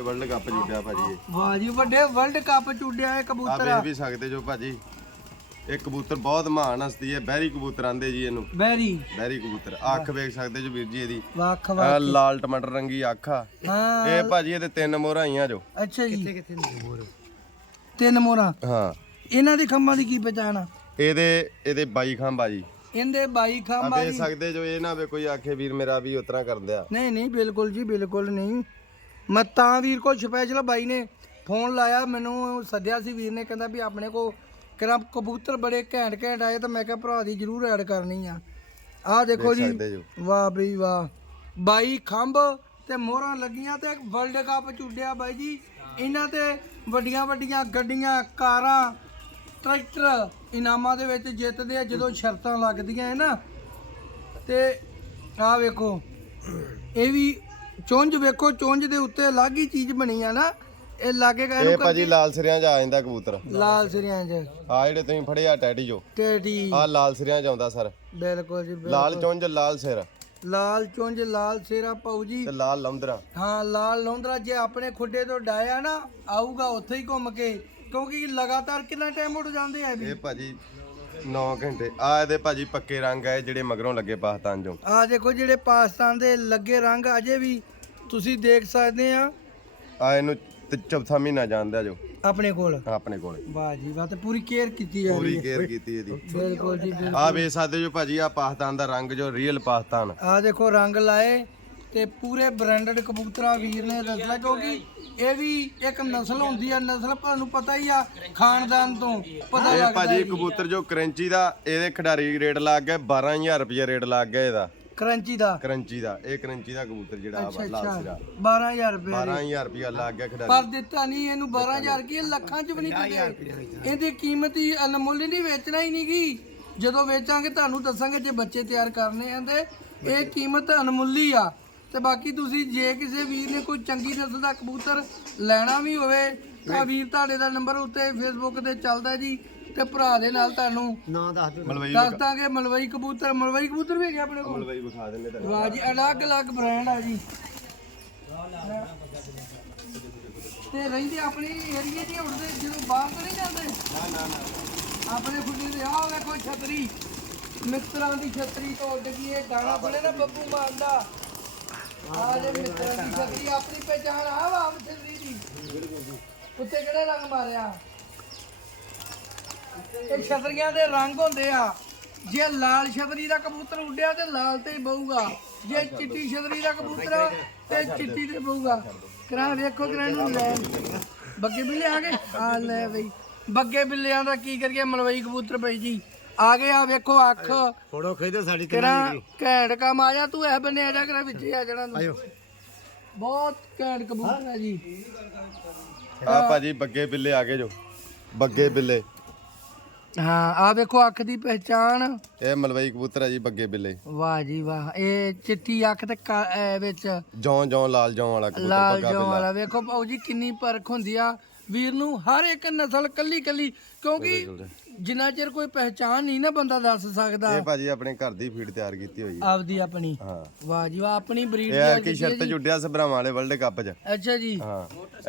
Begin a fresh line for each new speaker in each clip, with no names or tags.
World cup ਜਿੱਤਿਆ ਭਾਜੀ ਇਹ।
ਵਾਹ ਜੀ ਵੱਡੇ ਵਰਲਡ ਕੱਪ ਚੁੱਡਿਆ ਇਹ
ਆ
ਕਬੂਤਰ
ਵੇਖ ਵੀ ਸਕਦੇ ਜੋ ਭਾਜੀ। ਇਹ ਕਬੂਤਰ ਬਹੁਤ ਮਹਾਨ ਹਸਤੀ ਹੈ ਬਹਿਰੀ ਕਬੂਤਰ ਆਂਦੇ ਜੀ ਇਹਨੂੰ।
ਬੈਰੀ
ਬਹਿਰੀ ਕਬੂਤਰ ਅੱਖ ਵੇਖ ਸਕਦੇ ਜੋ ਵੀਰ ਜੀ ਇਹਦੀ।
ਵੱਖ
ਆ
ਵੱਖ
ਲਾਲ ਟਮਾਟਰ ਰੰਗੀ ਅੱਖ ਆ।
ਹਾਂ।
ਇਹ ਭਾਜੀ ਇਹਦੇ ਤਿੰਨ ਮੋਹਰਾਂ ਆਈਆਂ ਜੋ।
ਅੱਛਾ ਜੀ। ਤਿੰਨ ਮੋਹਰਾਂ?
ਹਾਂ।
ਇਹਨਾਂ ਦੀ ਖੰਭਾਂ ਦੀ ਕੀ ਪਛਾਣ ਆ?
ਇਹਦੇ ਇਹਦੇ ਬਾਈ ਖਾਂਬਾ ਜੀ।
ਇਹਦੇ ਬਾਈ
ਆ
ਖੰਭਾਂ
ਵੇਖ ਸਕਦੇ ਜੋ ਇਹ ਨਾ ਵੇ ਕੋਈ ਆਖੇ ਵੀਰ ਮੇਰਾ ਵੀ ਉਤਰਾ ਕਰਦਿਆ
ਨਹੀਂ ਨਹੀਂ ਬਿਲਕੁਲ ਜੀ ਬਿਲਕੁਲ ਨਹੀਂ। ਮੈਂ ਤਾਂ ਵੀਰ ਕੋ ਸਪੈਸ਼ਲ ਬਾਈ ਨੇ ਫੋਨ ਲਾਇਆ ਮੈਨੂੰ ਸੱਦਿਆ ਸੀ ਵੀਰ ਨੇ ਕਹਿੰਦਾ ਵੀ ਆਪਣੇ ਕੋ ਕਿਹੜਾ ਕਬੂਤਰ ਬੜੇ ਘੈਂਟ ਘੈਂਟ ਆਏ ਤਾਂ ਮੈਂ ਕਿਹਾ ਭਰਾ ਦੀ ਜ਼ਰੂਰ ਐਡ ਕਰਨੀ ਆ। ਆਹ ਦੇਖੋ ਜੋ। ਵਾਹ ਬਈ ਵਾਹ। ਬਾਈ ਖੰਭ ਤੇ ਮੋਹਰਾਂ ਲੱਗੀਆਂ ਤੇ ਵਰਲਡ ਕੱਪ ਚੁੱਡਿਆ ਬਾਈ ਜੀ। ਇਹਨਾਂ ਤੇ ਵੱਡੀਆਂ ਵੱਡੀਆਂ ਗੱਡੀਆਂ ਕਾਰਾਂ ਟਰੈਕਟਰ ਇਨਾਮਾਂ ਦੇ ਵਿੱਚ ਜਿੱਤਦੇ ਆ ਜਦੋਂ ਸ਼ਰਤਾਂ ਲੱਗਦੀਆਂ ਹੈ ਨਾ। ਤੇ ਆਹ ਵੇਖੋ ਇਹ ਵੀ ਚੁੰਝ ਵੇਖੋ ਚੁੰਝ ਦੇ ਉੱਤੇ ਅਲੱਗ ਹੀ ਚੀਜ਼ ਬਣੀ ਆ ਨਾ। ਇਹ ਲੱਗੇਗਾ
ਇਹ
ਇਹਨੂੰ
ਭਾਜੀ ਲਾਲ ਸਿਰਿਆਂ 'ਚ ਆ ਜਾਂਦਾ ਕਬੂਤਰ।
ਲਾਲ ਸਿਰਿਆਂ 'ਚ।
ਆ ਜਿਹੜੇ ਤੁਸੀਂ ਫੜੇ ਆ ਟੈਡੀ ਜੋ।
ਟੇਡੀ।
ਆ ਲਾਲ ਸਿਰਿਆਂ 'ਚ ਆਉਂਦਾ ਸਰ।
ਬਿਲਕੁਲ ਜੀ।
ਲਾਲ ਚੁੰਝ ਲਾਲ ਸਿਰ।
ਲਾਲ ਚੁੰਝ ਲਾਲ ਸਿਰਾ ਪਾਉ ਜੀ।
ਤੇ ਲਾਲ ਲੰਦਰਾ।
ਹਾਂ ਲਾਲ ਲੌਂਦਰਾ ਜੇ ਆਪਣੇ ਖੁੱਡੇ ਤੋਂ ਡਾਇਆ ਨਾ ਆਊਗਾ ਉੱਥੇ ਹੀ ਘੁੰਮ ਕੇ। ਕਿਉਂਕਿ ਲਗਾਤਾਰ ਕਿੰਨਾ ਟਾਈਮ ਉੱਡ ਜਾਂਦੇ ਆ ਵੀ?
ਇਹ ਭਾਜੀ 9 ਘੰਟੇ। ਆ ਇਹਦੇ ਭਾਜੀ ਪੱਕੇ ਰੰਗ ਆ ਇਹ ਜਿਹੜੇ ਮਗਰੋਂ ਲੱਗੇ ਪਾਕਿਸਤਾਨ ਚੋਂ।
ਆ ਦੇਖੋ ਜਿਹੜੇ ਪਾਕਿਸਤਾਨ ਦੇ ਲੱਗੇ ਰੰਗ ਅਜੇ ਵੀ ਤੁਸੀਂ ਦੇਖ ਸਕਦੇ ਆ।
ਆ ਇਹਨੂੰ ਤੇ ਚੌਥਾ ਮਹੀਨਾ ਜਾਂਦਾ ਜੋ।
ਆਪਣੇ ਕੋਲ।
ਆਪਣੇ ਕੋਲੇ।
ਵਾਹ ਜੀ ਵਾਹ ਤੇ ਪੂਰੀ ਕੇਅਰ ਕੀਤੀ ਜਾ ਰਹੀ
ਪੂਰੀ
ਹੈ।
ਕੇਅਰ ਕੀਤੀ ਇਹਦੀ।
ਬਿਲਕੁਲ ਜੀ ਬਿਲਕੁਲ।
ਆ ਵੇਖ ਸਕਦੇ ਜੋ ਭਾਜੀ ਆ ਪਾਕਿਸਤਾਨ ਦਾ ਰੰਗ ਜੋ ਰੀਅਲ ਪਾਕਿਸਤਾਨ
ਆ ਦੇਖੋ ਰੰਗ ਲਾਏ ਤੇ ਪੂਰੇ ਬ੍ਰਾਂਡਡ ਕਬੂਤਰਾਂ ਵੀਰ ਨੇ ਦੱਸਿਆ ਕਿਉਂਕਿ ਇਹ ਵੀ ਇੱਕ ਨਸਲ ਹੁੰਦੀ ਆ ਨਸਲ ਤੁਹਾਨੂੰ ਪਤਾ ਹੀ ਆ ਖਾਨਦਾਨ ਤੋਂ ਪਤਾ
ਇਹ
ਲੱਗਦਾ
ਭਾਜੀ ਕਬੂਤਰ ਜੋ ਕਰੰਚੀ ਦਾ ਇਹਦੇ ਖਿਡਾਰੀ ਰੇਟ ਲੱਗ ਗਿਆ 12000 ਰੁਪਏ ਰੇਟ ਲੱਗ ਗਿਆ ਇਹਦਾ।
ਕਰੰਚੀ ਦਾ?
ਕਰੰਚੀ ਦਾ ਇਹ ਕਰੰਚੀ ਦਾ ਕਬੂਤਰ ਜਿਹੜਾ ਆ
ਅੱਛਾ
ਲਾਲ
ਅੱਛਾ
ਸਿਰਾ
12000 ਰੁਪਏ
12000 ਰੁਪਏ ਲੱਗ ਗਿਆ ਖਿਡਾਰੀ।
ਪਰ ਦਿੱਤਾ ਨਹੀਂ ਇਹਨੂੰ 12000 ਕੀ ਇਹ ਲੱਖਾਂ ਚ ਵੀ ਨਹੀਂ ਕਿਤੇ ਇਹਦੀ ਕੀਮਤ ਹੀ ਅਨਮੁੱਲ ਨਹੀਂ ਵੇਚਣਾ ਹੀ ਨਹੀਂਗੀ। ਜਦੋਂ ਵੇਚਾਂਗੇ ਤੁਹਾਨੂੰ ਦੱਸਾਂਗੇ ਜੇ ਬੱਚੇ ਤਿਆਰ ਕਰਨੇ ਆ ਤੇ ਇਹ ਕੀਮਤ ਅਨਮੁੱਲੀ ਆ। ਤੇ ਬਾਕੀ ਤੁਸੀਂ ਜੇ ਕਿਸੇ ਵੀਰ ਨੇ ਕੋਈ ਚੰਗੀ ਨਸਲ ਦਾ ਕਬੂਤਰ ਲੈਣਾ ਵੀ ਹੋਵੇ ਤਾਂ ਵੀਰ ਤੁਹਾਡੇ ਦਾ ਨੰਬਰ ਉੱਤੇ ਫੇਸਬੁੱਕ ਤੇ ਚੱਲਦਾ ਜੀ ਤੇ ਭਰਾ ਦੇ ਨਾਲ ਤੁਹਾਨੂੰ
ਮਲਵਈ
ਦੱਸ ਦਾਂਗੇ ਮਲਵਈ ਕਬੂਤਰ ਮਲਵਈ ਕਬੂਤਰ ਵੀ ਹੈਗੇ ਆਪਣੇ ਕੋਲ?
ਮਲਵਈ ਵਿਖਾ ਦਿੰਦੇ ਤੁਹਾਨੂੰ
ਵਾਹ ਜੀ ਅਲੱਗ ਅਲੱਗ ਬ੍ਰਾਂਡ ਆ ਜੀ। ਤੇ ਰਹਿੰਦੇ ਆਪਣੀ ਏਰੀਏ ਹੀ ਉੱਡਦੇ ਜਦੋਂ ਬਾਹਰ ਤੋਂ ਨਹੀਂ ਜਾਂਦੇ? ਨਾ ਨਾ ਨਾ। ਆਪਣੇ ਖੁੱਡੀ ਦੇ ਆਹ ਵੇਖੋ ਛਤਰੀ। ਮਿੱਤਰਾਂ ਦੀ ਛਤਰੀ ਤੋਂ ਉੱਡ ਗਈ ਇਹ ਗਾਣਾ ਬਣੇ ਨਾ ਬੱਬੂ ਮਾਨ ਦਾ। ਆਹ ਮਿੱਤਰਾਂ ਦੀ ਛਤਰੀ ਆਪਣੀ ਪਹਿਚਾਣ ਆ ਵਾ ਆਪ ਦੀ। ਉੱਤੇ ਕਿਹੜਾ ਰੰਗ ਮਾਰਿਆ? ਇਹ ਛਤਰੀਆਂ ਦੇ ਰੰਗ ਹੁੰਦੇ ਆ। ਜੇ ਲਾਲ ਛਤਰੀ ਦਾ ਕਬੂਤਰ ਉੱਡਿਆ ਤੇ ਲਾਲ ਤੇ ਹੀ ਬਹੂਗਾ। ਜੇ ਚਿੱਟੀ ਛਤਰੀ ਦਾ ਕਬੂਤਰ ਆ, ਤੇ ਚਿੱਟੀ ਤੇ ਬਹੂਗਾ। ਕਰਾਂ ਵੇਖੋ ਕਰਾਂ ਨੂੰ ਲੈ। ਬੱਗੇ ਬਿੱਲੇ ਆ ਗਏ? ਆ ਲੈ ਬਈ। ਬੱਗੇ ਬਿੱਲਿਆਂ ਦਾ ਕੀ ਕਰੀਏ? ਮਲਵਈ ਕਬੂਤਰ ਪਈ ਜੀ। ਆ ਗਏ ਆ ਵੇਖੋ ਅੱਖ।
ਫੋਟੋ ਖਿੱਚਦੇ ਸਾਡੀ
ਕਰਾਂ ਘੈਂਟ ਕੰਮ ਆ ਜਾ ਤੂੰ ਇਹ ਬੰਨੇ ਆ ਜਾ ਕਰਾਂ ਵਿੱਚ ਹੀ ਆ ਜਾਣਾ ਤੂੰ। ਬਹੁਤ ਘੈਂਟ ਕਬੂਤਰ ਹੈ ਜੀ।
ਆ ਭਾਜੀ ਬੱਗੇ ਬਿੱਲੇ ਆ ਗਏ ਜੋ ਬੱਗੇ ਬਿੱਲੇ।
ਹਾਂ ਆ ਵੇਖੋ ਅੱਖ ਦੀ ਪਹਿਚਾਣ।
ਇਹ ਮਲਵਈ ਕਬੂਤਰ ਆ ਜੀ ਬੱਗੇ ਬਿੱਲੇ।
ਵਾਹ ਜੀ ਵਾਹ ਇਹ ਚਿੱਟੀ ਅੱਖ ਤੇ ਵਿੱਚ
ਜੌਂ ਜੌਂ ਲਾਲ ਜੌਂ ਵਾਲਾ ਕਬੂਤਰ
ਲਾਲ ਜੋ ਵਾਲਾ ਵੇਖੋ ਭਾਉ ਜੀ ਕਿੰਨੀ ਪਰਖ ਹੁੰਦੀ ਆ। ਵੀਰ ਨੂੰ ਹਰ ਇੱਕ ਨਸਲ ਕੱਲੀ ਕੱਲੀ ਕਿਉਂਕਿ ਜਿੰਨਾ ਚਿਰ ਕੋਈ ਪਹਿਚਾਨ ਨਹੀਂ ਨਾ ਬੰਦਾ ਦੱਸ ਸਕਦਾ।
ਇਹ ਭਾਜੀ ਆਪਣੇ ਘਰ ਦੀ ਫੀਡ ਤਿਆਰ ਕੀਤੀ ਹੋਈ ਹੈ।
ਆਪਦੀ ਆਪਣੀ।
ਹਾਂ।
ਵਾਹ ਜੀ ਵਾਹ ਆਪਣੀ ਬਰੀਡ
ਇਹ ਆ ਕਿ ਸ਼ਰਤ ਜੁੱਡਿਆ ਸਭਰਾਵਾਂ ਵਾਲੇ ਵਰਲਡ ਕੱਪ 'ਚ।
ਅੱਛਾ ਜੀ।
ਹਾਂ।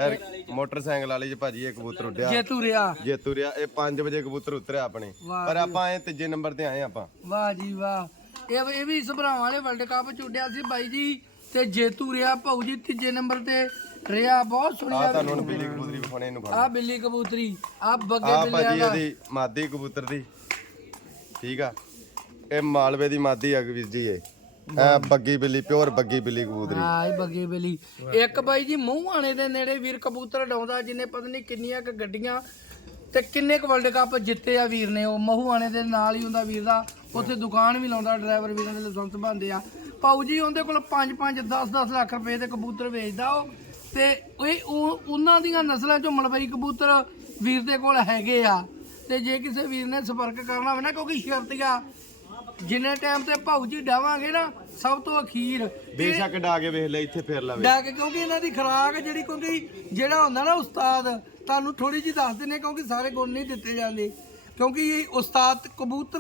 ਇਹ ਮੋਟਰਸਾਈਕਲ ਵਾਲੀ 'ਚ ਭਾਜੀ ਇਹ ਕਬੂਤਰ ਉੱਡਿਆ।
ਜੇਤੂ ਰਿਆ
ਜੇਤੂ ਰਿਆ ਇਹ 5 ਵਜੇ ਕਬੂਤਰ ਉਤਰਿਆ ਆਪਣੇ। ਪਰ ਆਪਾਂ ਇਹ ਤੀਜੇ ਨੰਬਰ ਤੇ ਆਏ ਆਪਾਂ।
ਵਾਹ ਜੀ ਵਾਹ। ਇਹ ਇਹ ਵੀ ਸਭਰਾਵਾਂ ਵਾਲੇ ਵਰਲਡ ਕੱਪ ਚ ਉੱਡਿਆ ਸੀ ਬਾਈ ਜੀ। ਤੇ ਜੇਤੂ ਰਿਆ ਭਾਉ ਜੀ ਤੀਜੇ ਨੰਬਰ ਤੇ ਰਿਆ ਬਹੁਤ
ਆ
ਸੁਣਿਆ
ਤੁਹਾਨੂੰ ਹੁਣ ਬਿੱਲੀ ਕਬੂਤਰੀ ਵਿਖਾਉਣੇ ਇਹਨੂੰ ਫੜ
ਆ ਬਿੱਲੀ ਕਬੂਤਰੀ ਆ ਬੱਗੇ
ਆ ਭਾਜੀ
ਦਾ
ਇਹਦੀ ਮਾਦੀ ਕਬੂਤਰ ਦੀ। ਠੀਕ ਆ? ਇਹ ਮਾਲਵੇ ਦੀ ਮਾਦੀ ਆ ਵੀਰ ਜੀ ਇਹ ਇਹ ਬੱਗੀ ਬਿੱਲੀ ਪਿਓਰ ਬੱਗੀ ਬਿੱਲੀ ਕਬੂਤਰੀ।
ਹਾਂ ਇਹ ਬੱਗੇ ਬਿੱਲੀ। ਇੱਕ ਬਾਈ ਜੀ ਮੂੰਹਾਣੇ ਦੇ ਨੇੜੇ ਵੀਰ ਕਬੂਤਰ ਡਾਉਂਦਾ ਜਿਹਨੇ ਪਤਾ ਨਹੀਂ ਕਿੰਨੀਆਂ ਕ ਗੱਡੀਆਂ ਤੇ ਕਿੰਨੇ ਕ ਵਰਲਡ ਕੱਪ ਜਿੱਤੇ ਆ ਵੀਰ ਨੇ। ਉਹ ਮਹੂਆਣੇ ਦੇ ਨਾਲ ਹੀ ਹੁੰਦਾ ਵੀਰ ਦਾ। ਉੱਥੇ ਦੁਕਾਨ ਵੀ ਲਾਉਂਦਾ ਡਰਾਈਵਰ ਵੀਰਾਂ ਦੇ ਲਾਇਸੈਂਸ ਬਣਦੇ ਆ। ਪਾਉ ਜੀ ਉਹਦੇ ਕੋਲ 5 5 10 10 ਲੱਖ ਰੁਪਏ ਦੇ ਕਬੂਤਰ ਵੇਚਦਾ ਉਹ। ਤੇ ਇਹ ਉਹ ਉਹਨਾਂ ਦੀਆਂ ਨਸਲਾਂ ਚੋਂ ਮਲਬਈ ਕਬੂਤਰ ਵੀਰ ਦੇ ਕੋਲ ਹੈਗੇ ਆ। ਤੇ ਜੇ ਕਿਸੇ ਵੀਰ ਨੇ ਸੰਪਰਕ ਕਰਨਾ ਹੋਵੇ ਨਾ ਕਿਉਂਕਿ ਸ਼ਰਤੀਆ ਜਿੰਨੇ ਟਾਈਮ ਤੇ ਭਾਊ ਜੀ ਡਾਵਾਂਗੇ ਨਾ ਸਭ ਤੋਂ ਅਖੀਰ
ਬੇਸ਼ੱਕ ਡਾ ਕੇ ਵੇਖ ਲੈ ਇੱਥੇ ਫੇਰ ਲਵੇ।
ਡਾਕ ਕਿਉਂਕਿ ਇਹਨਾਂ ਦੀ ਖੁਰਾਕ ਜਿਹੜੀ ਕਿਉਂਕਿ ਜਿਹੜਾ ਹੁੰਦਾ ਨਾ ਉਸਤਾਦ ਤੁਹਾਨੂੰ ਥੋੜੀ ਜਿਹੀ ਦੱਸ ਦਿੰਦੇ ਕਿਉਂਕਿ ਸਾਰੇ ਗੁਣ ਨਹੀਂ ਦਿੱਤੇ ਜਾਂਦੇ। ਕਿਉਂਕਿ ਇਹ ਉਸਤਾਦ ਕਬੂਤਰ